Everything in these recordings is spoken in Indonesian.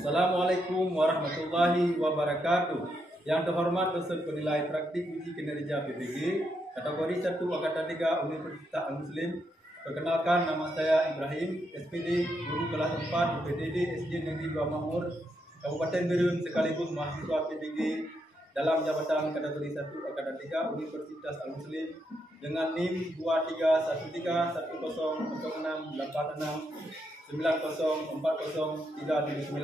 Assalamualaikum warahmatullahi wabarakatuh. Yang terhormat dosen penilai praktik uji kinerja PPG kategori 1 Angkatan 3 Universitas Al-Muslim. Perkenalkan, nama saya Ibrahim, SPD, guru kelas 4 UPTD SD Negeri 2 Makmur, Kabupaten Berun, sekaligus mahasiswa PPG dalam jabatan kategori 1 Angkatan 3 Universitas Al-Muslim dengan NIM 2313108686904039.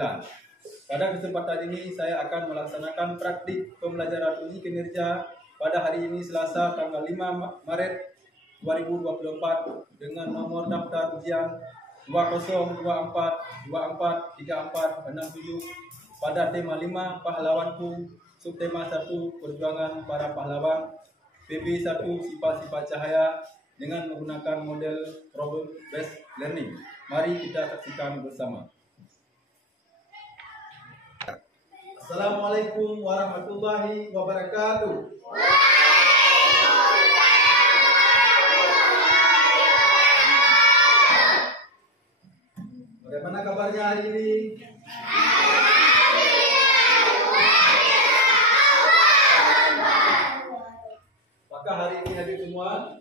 Pada kesempatan ini saya akan melaksanakan praktik pembelajaran uji kinerja pada hari ini Selasa tanggal 5 Maret 2024 dengan nomor daftar ujian 2024243467 pada tema 5 pahlawanku, subtema 1 perjuangan para pahlawan, PB1 sifat-sifat cahaya dengan menggunakan model problem based learning. Mari kita saksikan bersama. Assalamualaikum warahmatullahi wabarakatuh. Bagaimana kabarnya hari ini? Apakah hari ini hadir semua?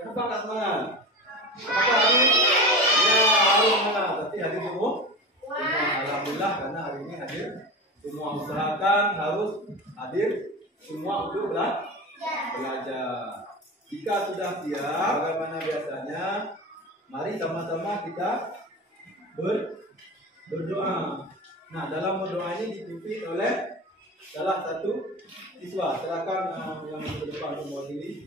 Kenapa nggak semangat? Apakah hari ini? Ya, harus semangat. Tapi hadir semua? Alhamdulillah, karena hari ini hadir semua. Usahakan harus hadir semua untuk belajar. Jika sudah siap, bagaimana biasanya? Mari sama-sama kita berdoa. Nah, dalam berdoa ini dipimpin oleh salah satu siswa. Silakan yang ke depan untuk mewakili.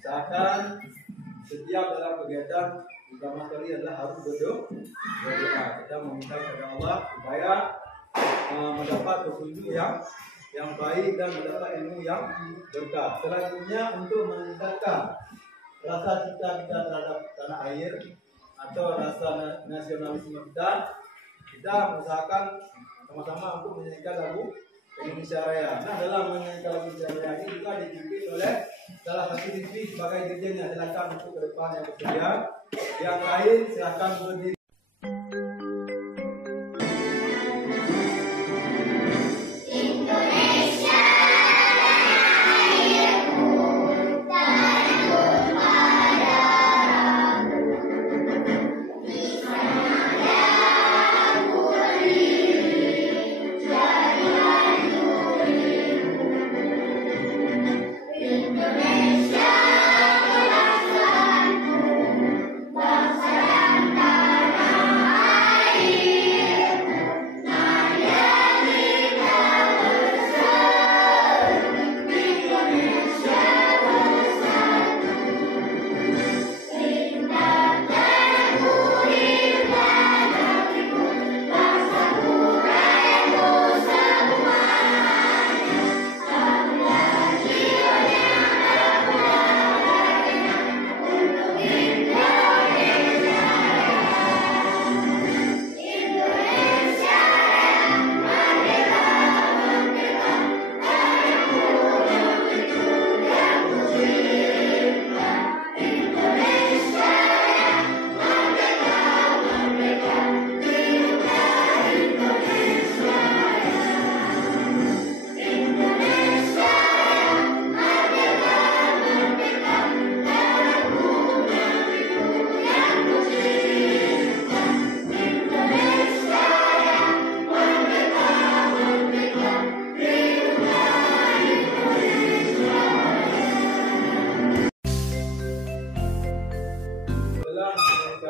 Usahakan setiap dalam kegiatan utama sekali adalah harus berdoa. Kita meminta kepada Allah supaya mendapat petunjuk yang baik dan mendapat ilmu yang berkah. Selanjutnya, untuk meningkatkan rasa cinta kita terhadap tanah air atau rasa nasionalisme kita usahakan sama-sama untuk menyanyikan lagu Indonesia Raya. Nah, dalam menyanyikan lagu Indonesia Raya ini juga dipimpin oleh salah satu siswi sebagai dirjennya. Silakan untuk ke depan yang bersedia. Yang lain silakan berdiri.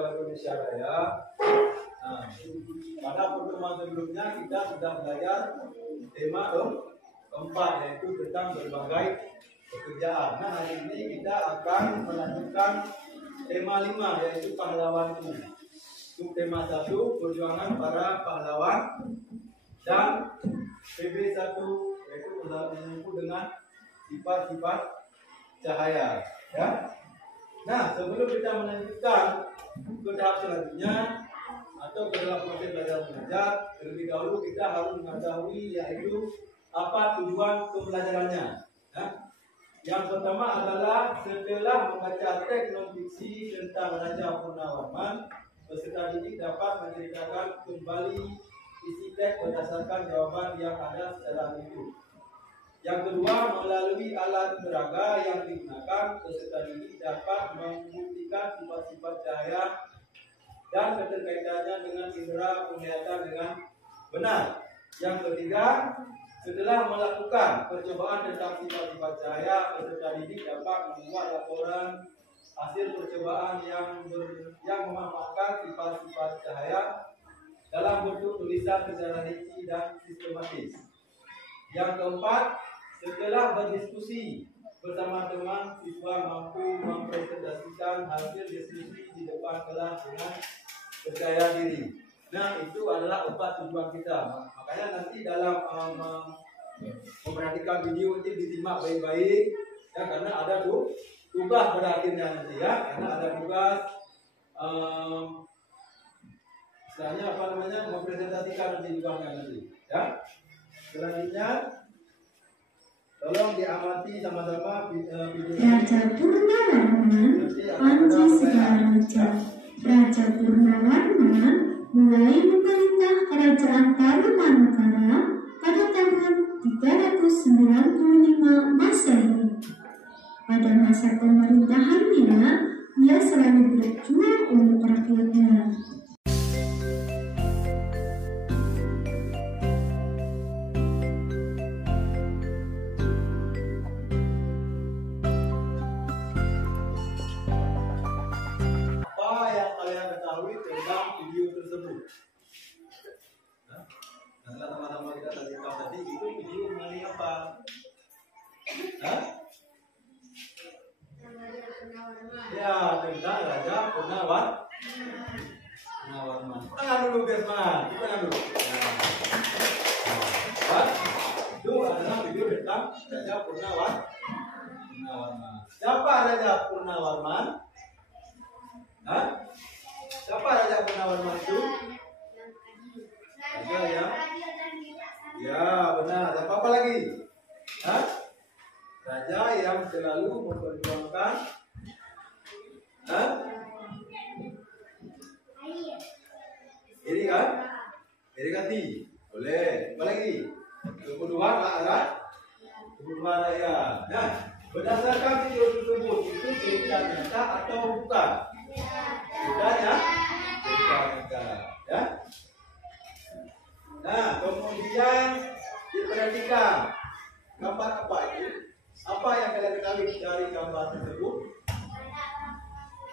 Indonesia Raya. Nah, pada pertemuan sebelumnya kita sudah belajar tema keempat, yaitu tentang berbagai pekerjaan. Nah, hari ini kita akan melanjutkan tema 5, yaitu pahlawanku. Untuk tema 1, perjuangan para pahlawan, dan PB1 yaitu menyangkut dengan sifat-sifat cahaya. Ya. Nah, sebelum kita melanjutkan ke tahap selanjutnya atau ke dalam proses belajar mengajar, terlebih dahulu kita harus mengetahui yaitu apa tujuan pembelajarannya. Ya. Yang pertama adalah setelah membaca teks non-fiksi tentang Raja Purnawarman, peserta didik dapat menceritakan kembali isi teks berdasarkan jawaban yang ada secara rinci. Yang kedua, melalui alat peraga yang digunakan, peserta didik dapat membuktikan sifat-sifat cahaya dan keterkaitannya dengan indera penglihatan dengan benar. Yang ketiga, setelah melakukan percobaan tentang sifat-sifat cahaya, peserta didik dapat membuat laporan hasil percobaan yang memaparkan sifat-sifat cahaya dalam bentuk tulisan secara rinci dan sistematis. Yang keempat, setelah berdiskusi bersama teman, siswa mampu mempresentasikan hasil diskusi di depan kelas dengan percaya diri. Nah, itu adalah 4 tujuan kita. Makanya nanti dalam memperhatikan video itu disimak baik-baik, ya, karena ada tugas berakhirnya nanti, ya, karena ada tugas istilahnya apa namanya, mempresentasikan nanti tugasnya nanti, ya. Selanjutnya, tolong diamati sama-sama video Raja Purnawarman, Panji Sigaraja. Raja Purnawarman mulai memerintah kerajaan Tarumanegara pada tahun 395 Masehi. Pada masa pemerintahannya, ia selalu berjuang untuk rakyatnya. Sama-sama kita tadi itu video mengenai apa? Hah? Ya, tentang Raja Purnawarman. Tangan dulu guys, tangan dulu. Nah, itu adalah video tentang Raja Purnawarman. Siapa Raja Purnawarman? Hah? Siapa Raja Purnawarman itu? Raja yang ya benar, ada apa lagi? Hah? Raja yang selalu memperjuangkan iri kan? Iri hati. Boleh. Apa lagi? Kemuduan rakyat. Nah, berdasarkan video tersebut itu cerita nyata atau bukan? Ceritanya cerita nyata, ya. Nah, kemudian diperhatikan gambar apa itu? Apa yang kalian kenali dari gambar tersebut?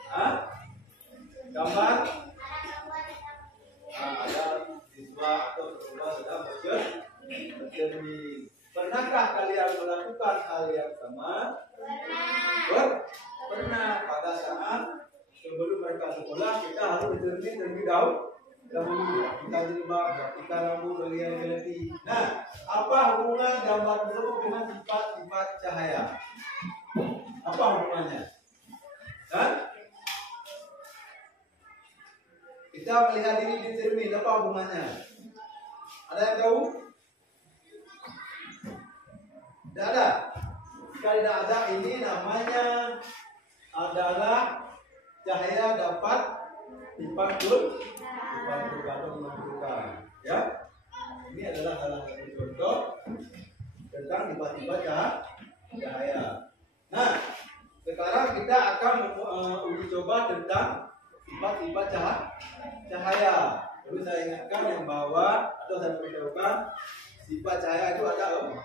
Hah? Gambar? Ada siswa atau siswa sedang bercermin. Pernahkah kalian melakukan hal yang sama? Pernah. Pada saat sebelum mereka sekolah, kita harus bercermin terlebih dahulu. Kita jilbab, kita rambut berlian-lian. Nah, apa hubungan gambar tersebut dengan sifat-sifat cahaya? Apa hubungannya? Kan? Kita melihat diri di cermin, apa hubungannya? Ada yang tahu? Tidak ada. Jika tidak ada, ini namanya adalah cahaya dapat dipantul atau menentukan, ya. Ini adalah salah satu contoh tentang sifat-sifat cahaya. Nah, sekarang kita akan uji coba tentang sifat-sifat cahaya. Perlu saya ingatkan yang bahwa atau saya beritahukan sifat cahaya itu ada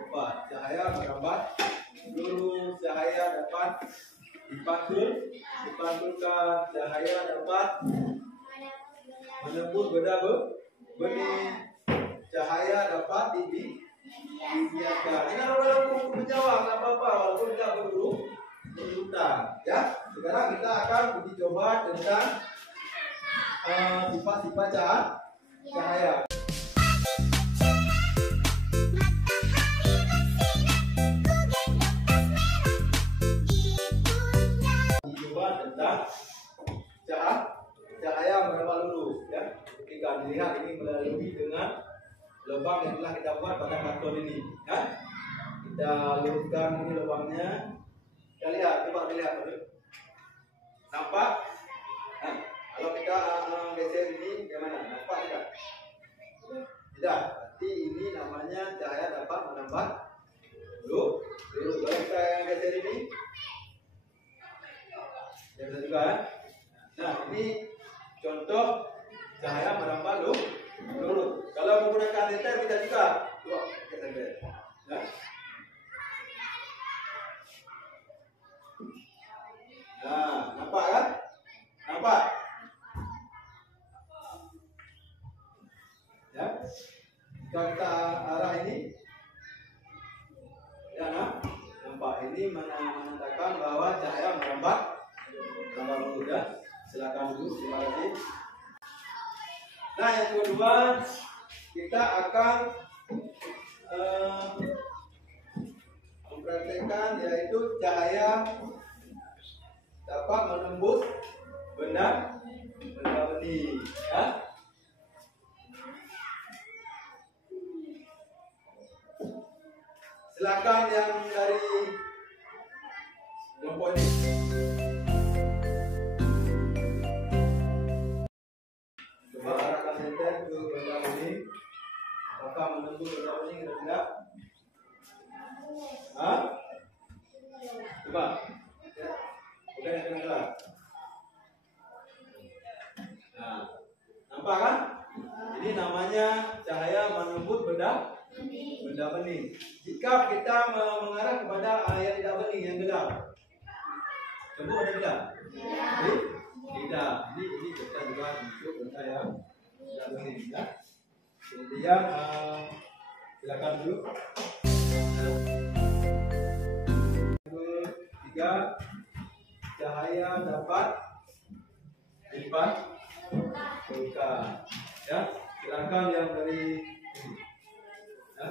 4. Cahaya merambat, seluruh cahaya dapat dipantulkan, cahaya dapat menembus benda benih, cahaya dapat dibiarkan. Ini orang menjawab apa-apa walaupun tidak berurutan, ya. Sekarang kita akan uji coba tentang sifat-sifat cahaya. dilihat ini melalui dengan lubang yang telah kita buat pada karton ini, ya. Kita luruskan ini lubangnya. Kita lihat, coba dilihat dulu. Nampak? Nah, kalau kita geser ini bagaimana? Nampak tidak? Tidak. Berarti ini namanya cahaya dapat menambah peluru. Kalau kita geser ini, ya bisa juga, ya. Nah, ini contoh cahaya menambah peluru. Kalau menggunakan senter bisa juga. Coba kita senter. Ya. Nah, nampak kan? Nampak? Ya. Jika kita arah ini, ya, nampak ini menandakan bahwa cahaya merambat dulu, ya. Silakan dulu, terima kasih. Nah, yang kedua kita akan mempraktekkan yaitu cahaya dapat menembus benda bening, ya. Silakan yang dari kelompok ini. Coba arahkan senter ke benda bening. Apakah menembus benda bening atau tidak? Hah? Coba. Ya. Bukan yang kedua. Nah, nampak kan? Ini namanya cahaya menembus benda bening. Jika kita mengarah kepada yang tidak bening, yang gelap, sembuh ada tidak? Tidak. Ini kita juga untuk benda yang tidak bening, ya. Kemudian silakan dulu. Ketiga, cahaya dapat dipantulkan, ya. Silakan yang dari ini, ya.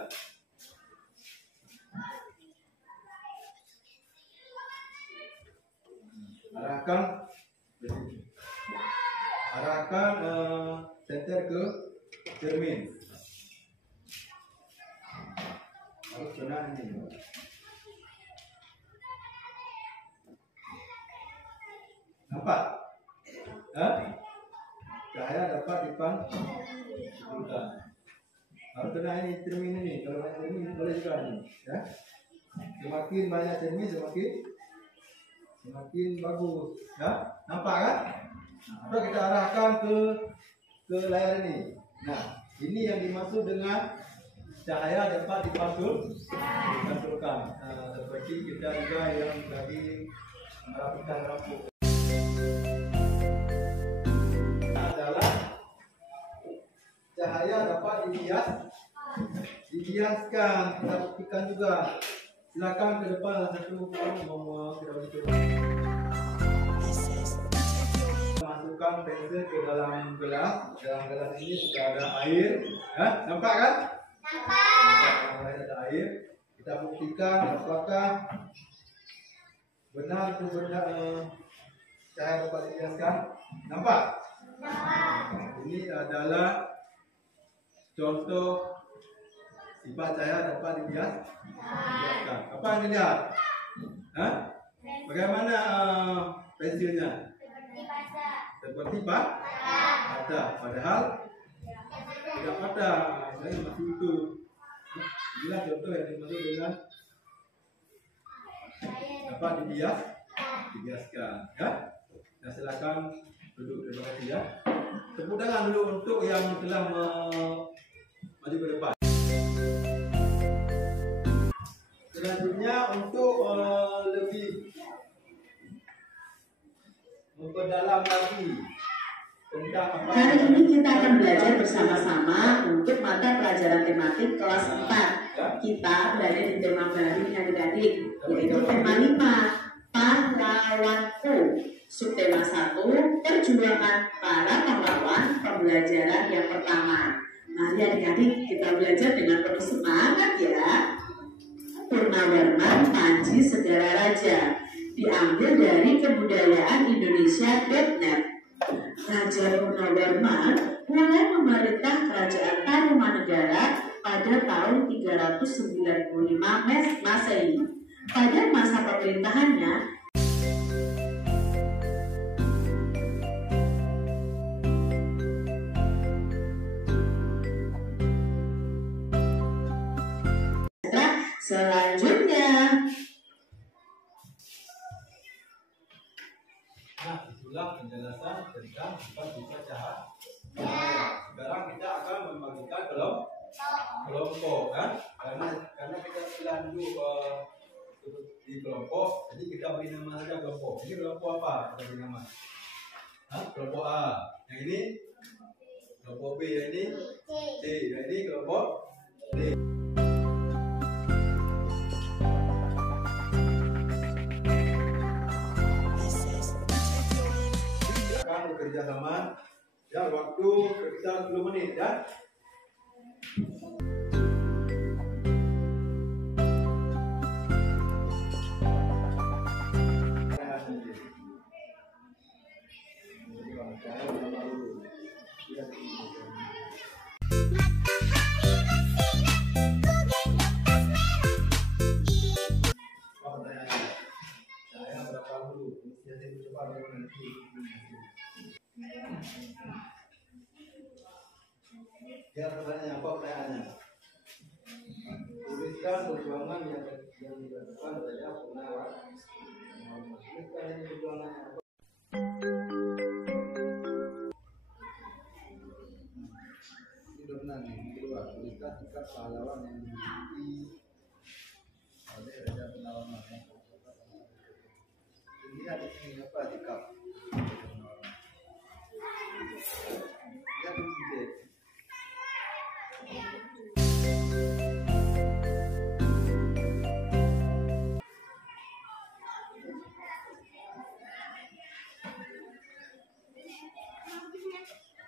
Arahkan senter ke cermin. Harus benar ini. Nampak? Cahaya dapat dipantulkan. Harus kena ini cermin ini. Kalau banyak cermin boleh juga ini, ya. Semakin banyak cermin semakin bagus, ya. Nampak kan? Atau kita arahkan ke layar ini. Nah, ini yang dimaksud dengan cahaya dapat dipantulkan. Seperti kita juga yang tadi merapikan rambut. Adalah cahaya dapat dihiaskan. Kita buktikan juga. Silakan ke depan satu mau kita coba. Masukkan pensel ke dalam gelas. Dalam gelas ini sudah ada air. Nampak kan? Nampak. Ada air. Kita buktikan apakah benar itu benda cahaya dapat dihiaskan. Nampak? Ini adalah contoh sifat cahaya dapat dihiaskan. Apa yang dilihat? Bagaimana pensilnya? Seperti ada, padahal tidak ada. Saya masih itu. Inilah contoh yang dimaksud dengan dapat dihiaskan, ya. Nah, silakan duduk, terima kasih, ya. Tepuk tangan dulu untuk yang telah maju ke depan. Selanjutnya untuk lebih memperdalam lagi tentang apa. Hari ini kita akan belajar bersama-sama untuk mata pelajaran tematik kelas 4. Kita berada di tema baru adik-adik, yaitu tema 5, pahlawanku. Subtema 1, perjuangan para pahlawan pembelajaran yang pertama. Mari adik-adik kita belajar dengan penuh semangat, ya. Purnawarman Panji Segara Raja, diambil dari kebudayaan Indonesia.net. Raja Purnawarman mulai memerintah kerajaan Tarumanegara pada tahun 395 Masehi. Pada masa pemerintahannya, selanjutnya. Nah, itulah penjelasan tentang sifat bisa cahaya. Sekarang kita akan membagikan kelompok kan? Karena kita telah dulu di kelompok, jadi kita beri nama saja kelompok. Ini kelompok apa? Kita beri nama. Kelompok A. Yang ini kelompok B. Yang ini C. Yang ini kelompok D. Bekerja sama ya, waktu sekitar 10 menit ya. Ya, pertanyaan apa pertanyaannya? Tuliskan perjuangan yang dilakukan Raja Purnawarman. Tuliskan ini perjuangannya apa? Ini udah benar nih, kedua. Tuliskan sikap pahlawan yang dimiliki oleh Raja Purnawarman. Ini ada ini apa sikap? Ya, tulis.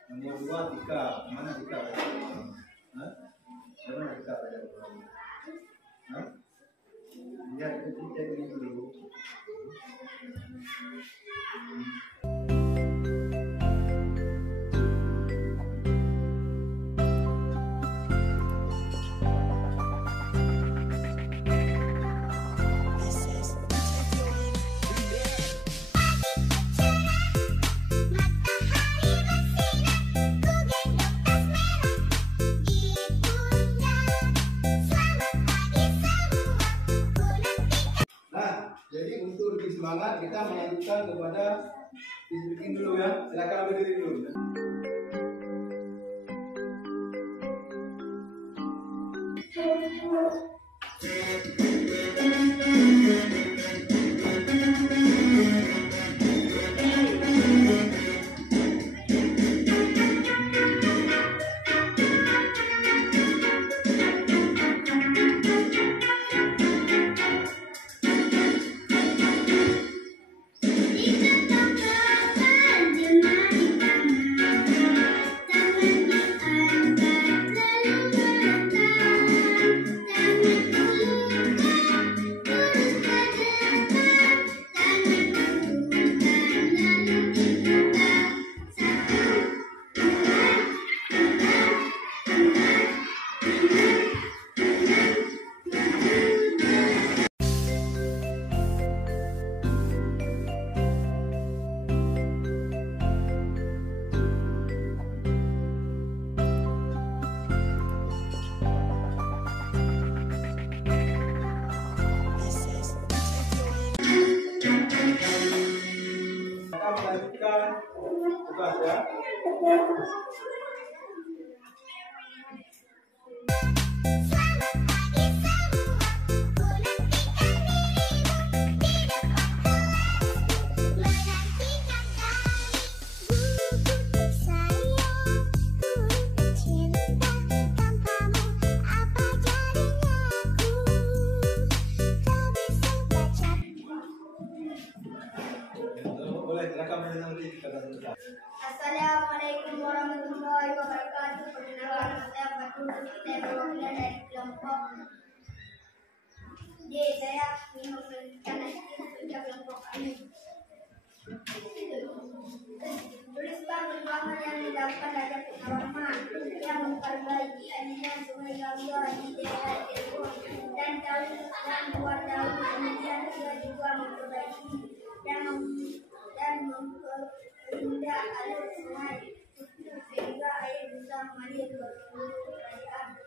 Nomor 2 Tika, mana Tika? Mana Tika pada orang? Lihat itu cek ini dulu. Jadi untuk lebih semangat kita melanjutkan kepada disiplin dulu ya. Silakan berdiri dulu. Melanjutkan tugas ya. Assalamualaikum warahmatullahi wabarakatuh. Perkenalkan saya Fatul, saya perwakilan dari kelompok D. Saya ingin memperkenalkan kelompok kami. Tuliskan perjuangan yang dilakukan Raja Purnawarman yang memperbaiki aliran sungai Gangga di daerah Cirebon dan tahun 2 tahun kemudian ia juga memperbaiki dan memperindah alur sungai sehingga air bisa mengalir ke seluruh kerajaan.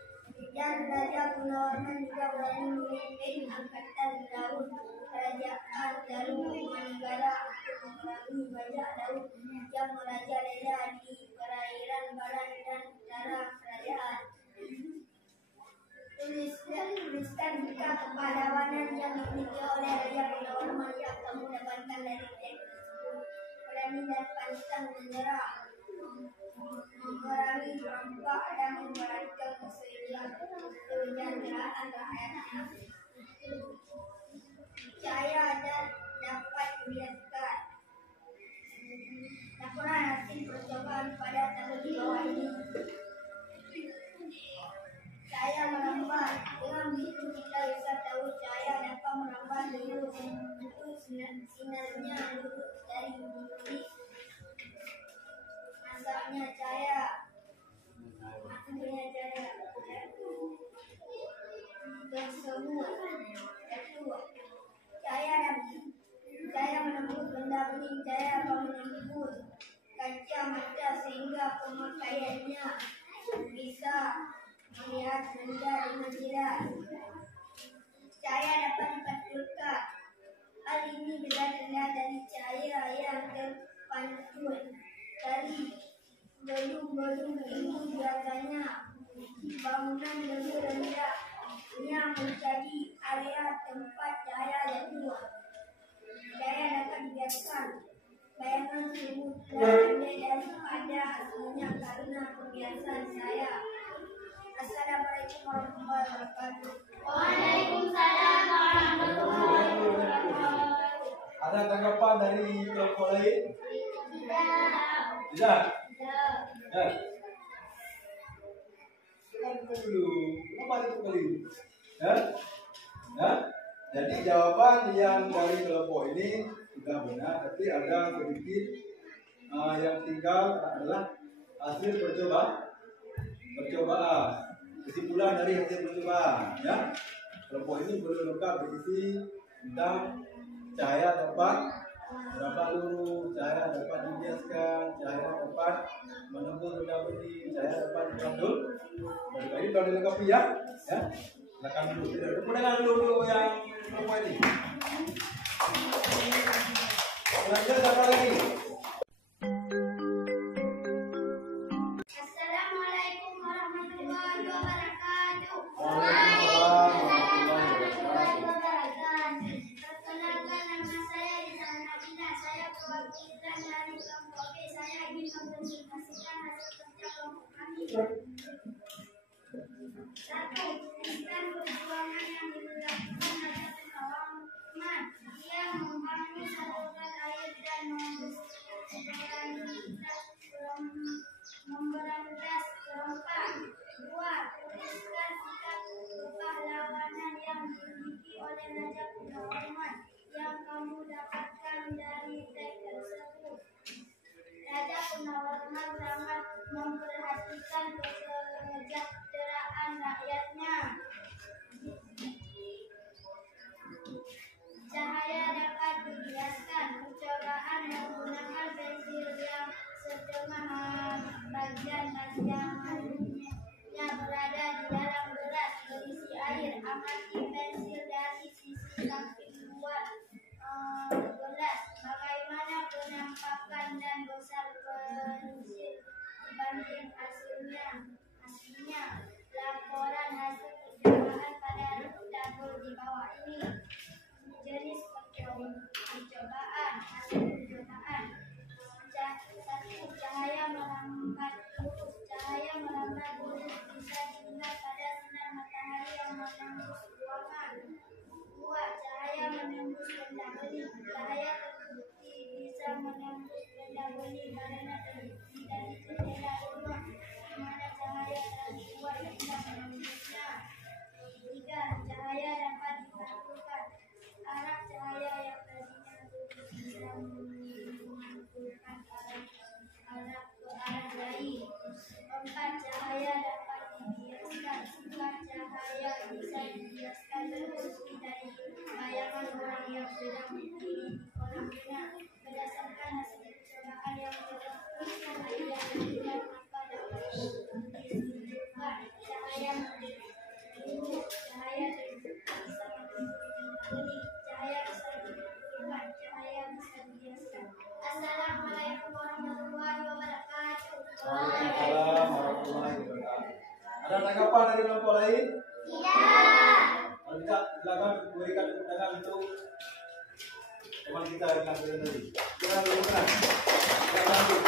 Dan Raja Purnawarman juga berani memimpin angkatan laut kerajaan Tarumanegara untuk memerangi bajak laut yang merajalela di perairan barat dan utara kerajaan. Tuliskan jika kepahlawanan yang dimiliki oleh Raja Purnawarman yang kamu dapatkan dari teks tersebut, berani dan pantang menyerah, memerangi perampok dan memperhatikan kesejahteraan rakyatnya. Saya dapat dilihatkan laporan hasil percobaan pada tahun di bawah ini. Saya merambat dengan begitu kita bisa tahu saya dapat merambat dulu untuk sinarnya dulu dari bumi. Masaknya saya tersebut saya menembus benda bening, saya menembus kacamata sehingga pemakaiannya bisa melihat benda dengan jelas. Saya dapat dipatulkan hal ini bila dilihat dari cahaya yang terpantul dari gedung-gedung ini. Biasanya bangunan lebih rendah yang menjadi area tempat cahaya jatuh. Saya dapat dibiarkan bayangan sungguh pendek daripada aslinya karena kebiasaan saya. Assalamualaikum warahmatullahi wabarakatuh. Waalaikumsalam warahmatullahi wabarakatuh. Ada tanggapan dari kelompok lain? Tidak. Ya. Silakan dulu. Kenapa itu kali? Ya. Jadi jawaban yang dari kelompok ini sudah benar, tapi ada sedikit yang tinggal adalah hasil percobaan. Kesimpulan dari hasil percobaan, ya. Kelompok ini belum lengkap berisi tentang cahaya dapat berapa lurus, cahaya dapat dibiaskan, cahaya dapat menembus benda bening, cahaya dapat dipantul. Ini sudah dilengkapi, ya. Silakan dulu. Tepuk tangan dulu yang kelompok ini. Selanjutnya siapa lagi? Assalamualaikum warahmatullahi wabarakatuh. Waalaikumsalam warahmatullahi wabarakatuh. Perkenalkan, nama saya Rizal Nabila. Saya perwakilan dari kelompok B. Saya ingin mempresentasikan hasil kerja kelompok kami. 1. Tuliskan perjuangan yang dilakukan Raja Purnawarman. Ia membangun saluran air dan memberantas perompak. 2. Tuliskan sikap kepahlawanan yang dimiliki oleh Raja Purnawarman yang kamu dapatkan dari teks tersebut. Raja Purnawarman sangat memperhatikan kesejahteraan rakyatnya. Cahaya dapat dibiaskan. Percobaan menggunakan pensil yang setengah bagiannya berada di dalam gelas berisi air. Amati pensil dari sisi samping luar gelas. Bagaimana penampakan dan besar pensil dibanding aslinya? Laporan hasil percobaan pada tabel di bawah ini. Jenis percobaan. Hasil percobaan. 1. Cahaya melambat lurus. Cahaya melambat lurus bisa dilihat pada sinar matahari yang menembus ruangan. 2. Cahaya menembus benda bening. Cahaya terbukti bisa menembus benda bening karena terbukti dari jendela rumah di mana cahaya terlalu kuat tidak menembusnya. 3. Cahaya dapat dipantulkan. Arah cahaya yang tadinya lurus bisa yang sedang dipilih orang benar berdasarkan hasil percobaan yang terlalu cahaya dan apa dapat disebutkan cahaya biru, cahaya bisa kuning, cahaya bisa diberikan, cahaya bisa dibiaskan. Assalamualaikum warahmatullahi wabarakatuh. Waalaikumsalam warahmatullahi wabarakatuh. Ada tanggapan dari kelompok lain? Tidak. Kalau tidak, silakan berikan tepuk tangan untuk teman kita yang lakukan tadi. Silakan dulu kan. Silakan dulu.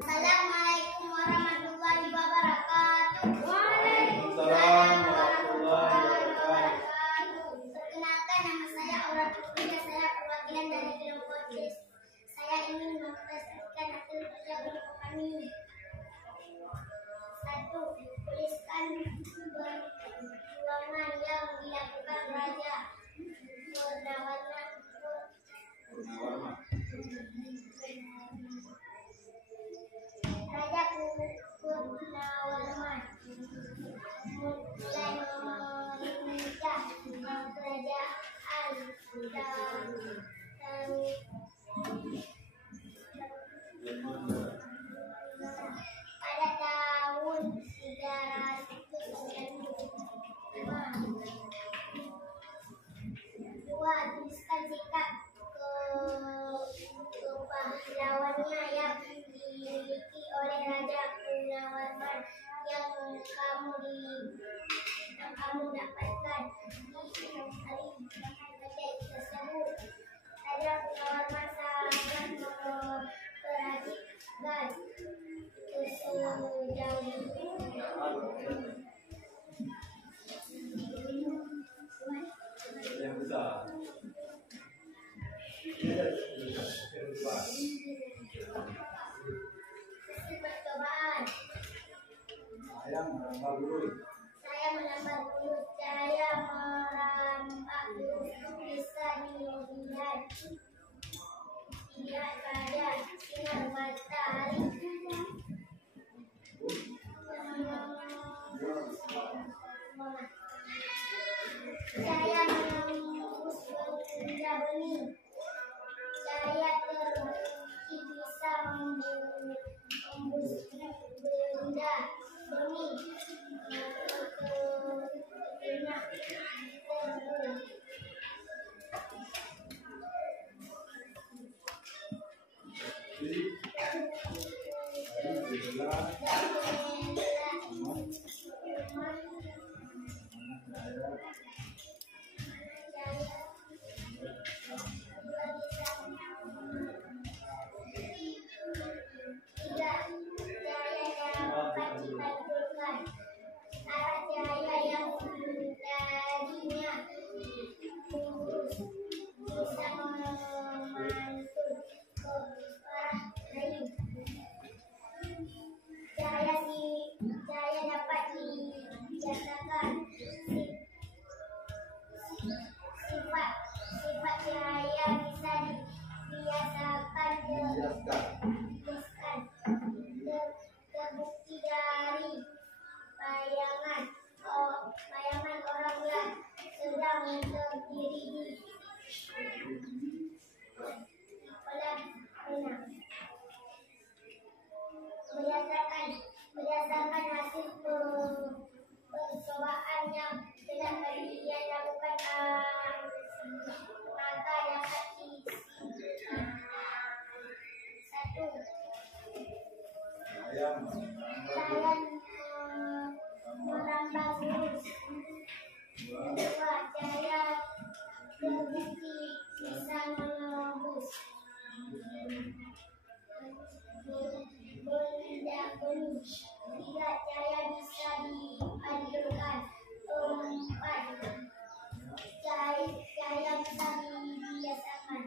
Assalamualaikum warahmatullahi wabarakatuh. Waalaikumsalam warahmatullahi wabarakatuh. Perkenalkan, nama saya Aura Putri, saya perwakilan dari kelompok C. Saya ingin mempresentasikan hasil kerja kelompok kami. 1. Tuliskan perjuangan yang dilakukan Raja Purnawarman. Raja Purnawarman mulai memerintah kerajaan pada tahun 395. 2. Tuliskan sikap kepahlawannya yang dimiliki oleh Raja Purnawarman yang kamu dapatkan di hari tersebut. Raja Purnawarman sangat memperhatikan sejauh Yang besar. percobaan. Saya menambah dulu. Saya menambah huruf, saya merambah huruf bisa dilihat. Lihat pada sinar matahari. Saya menembus benda benih. Saya terbukti bisa membus benda benih. Arah cahaya yang tadinya lurus bisa memantul ke arah lain. Cahaya dapat dibiasakan. Sifat cahaya bisa dibiasakan terbukti dari bayangan orang yang sedang terdiri di kolam renang. Berdasarkan hasil percobaan yang telah kalian lakukan, maka dapat disimpulkan. 1. Saya merambah lurus. 2. Saya terbukti bisa menembus benda benih. 3. Cahaya bisa dipanjulkan. 4. Cahaya bisa dibiasakan.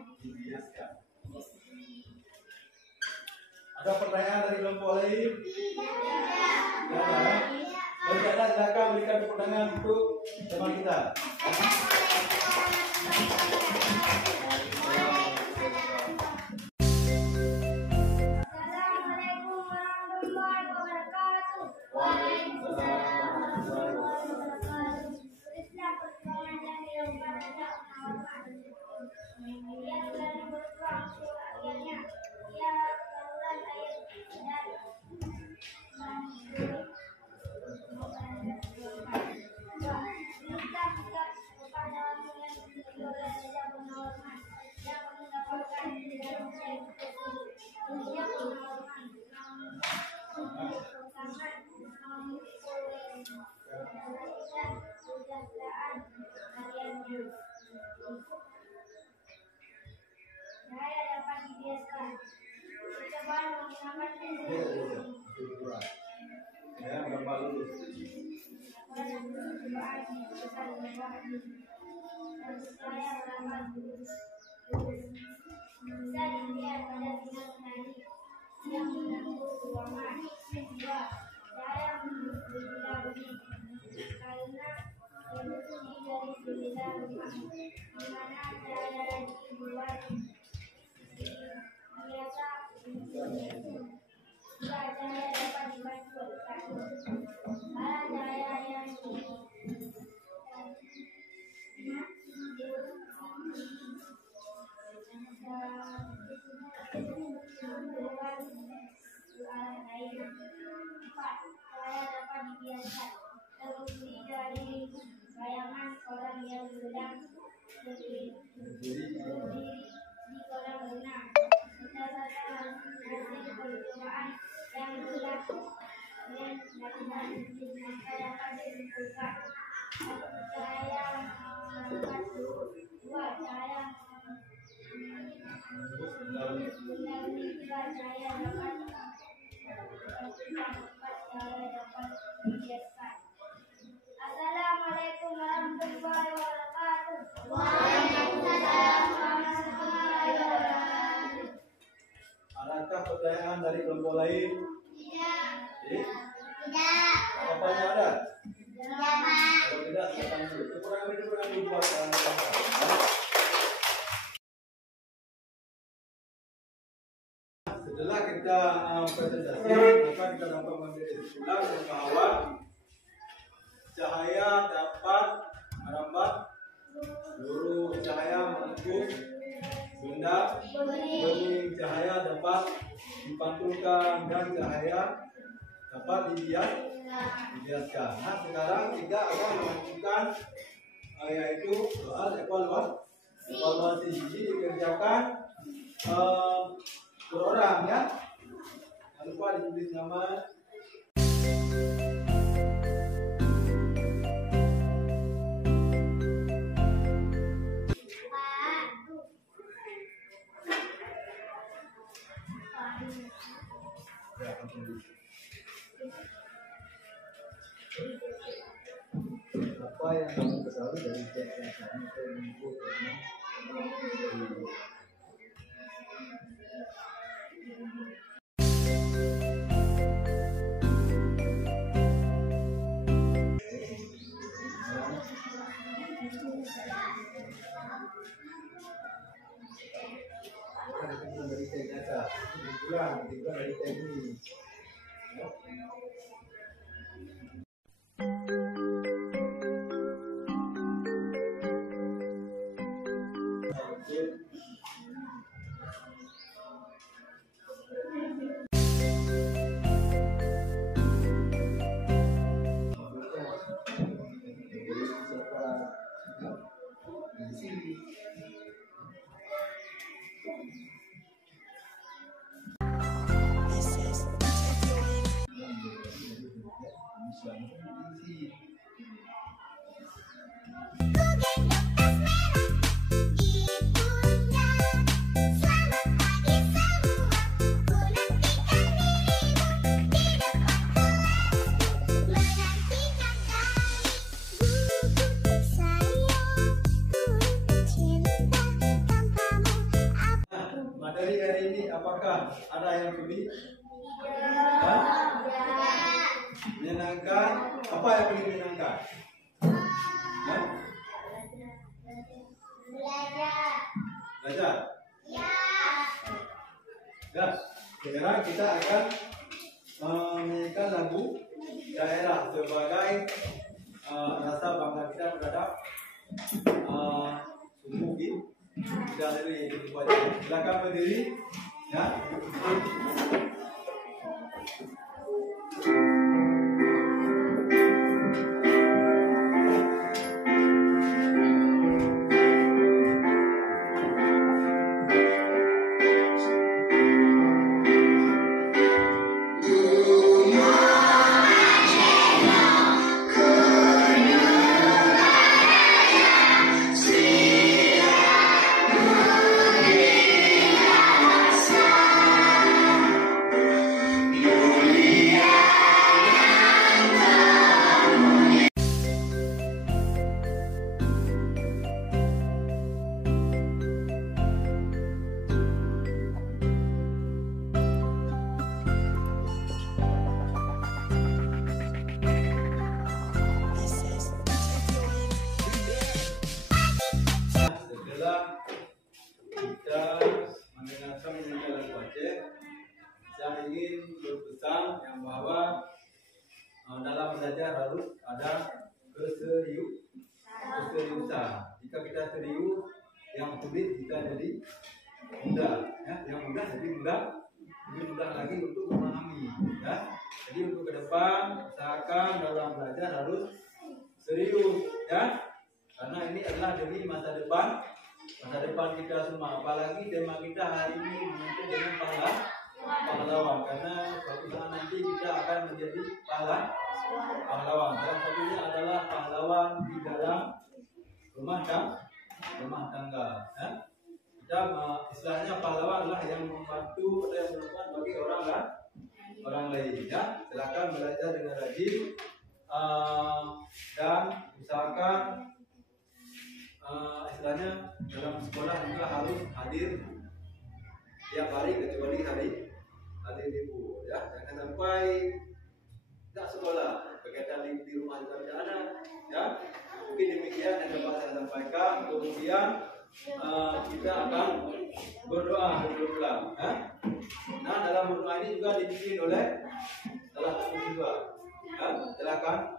Ada pertanyaan dari kelompok lain? Tidak. Kalau tidak ada, silakan berikan tepuk tangan untuk teman kita. Assalamualaikum warahmatullahi wabarakatuh. Waalaikumsalam. kesejahteraan hariannya. Saya dapat dibiasakan. Percobaan menggunakan pensel. Ya, gambar lulus. Percobaan besar berbuat. Dan saya melakukan bisa dilihat pada bintang tadi yang mengganggu ruangan. Dua, saya bergila benih karena evolusi dari berbeda rumah di mana saya lagi buat biasa jika saya dapat dibantu hal saya yang saya dapat dibiasakan terdiri dari bayangan orang yang sedang berdiri di kolam renang. Berdasarkan hasil percobaan yang telah dilakukan, saya dapat disimpulkan saya melakukan dua saya Assalamualaikum warahmatullahi wabarakatuh. Waalaikumsalam warahmatullahi wabarakatuh. Adakah pertanyaan dari kelompok lain? Tidak. Tidak. Jawabannya ada? Tidak. Kalau tidak, silakan dulu. Kurang lebih buat setelah kita presentasi, maka kita dapat mengambil kesimpulan bahwa cahaya dapat merambat seluruh cahaya melengkung benda, bening cahaya dapat dipantulkan dan cahaya dapat dibiaskan. Nah, sekarang kita akan melakukan yaitu soal evaluasi. Ini dikerjakan per orang ya. Jangan lupa ditulis nama. Apa yang kamu ketahui dari cek yang kami mengukur dari cek nyata, kebetulan dari cek ini. Materi hari ini apakah ada yang lebih menyenangkan? Apa yang paling menyenangkan? Belajar. Ya. Sekarang kita akan menyanyikan lagu daerah sebagai rasa bangga kita terhadap suku kita dari silakan berdiri ya. ingin berpesan yang bahwa dalam belajar harus ada keseriusan. Jika kita serius, yang sulit kita jadi mudah, ya. Yang mudah jadi mudah, lebih mudah lagi untuk memahami, ya. Jadi untuk ke depan usahakan dalam belajar harus serius, ya. Karena ini adalah demi masa depan kita semua. Apalagi tema kita hari ini menyangkut dengan pahlawan. Karena suatu saat nanti kita akan menjadi pahlawan. Salah satunya adalah pahlawan di dalam rumah tangga. Ya. Kita istilahnya pahlawan adalah yang membantu atau yang bermanfaat bagi orang lain. Ya. Silakan belajar dengan rajin dan usahakan istilahnya dalam sekolah juga harus hadir tiap hari kecuali hari libur, ya. Jangan sampai tidak sekolah, kegiatan di rumah juga tidak ada, ya. Mungkin demikian yang dapat saya sampaikan. Kemudian kita akan berdoa berulang, ya. Nah, dalam berdoa ini juga dipimpin oleh salah satu siswa, ya. Silakan.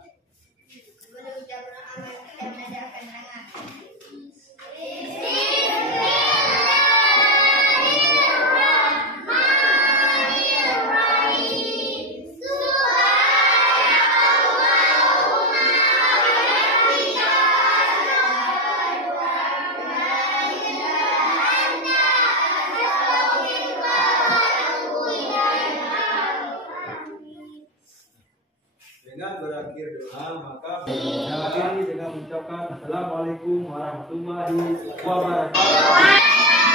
Dengan berakhir doa, maka akhiri dengan mengucapkan Assalamualaikum warahmatullahi wabarakatuh.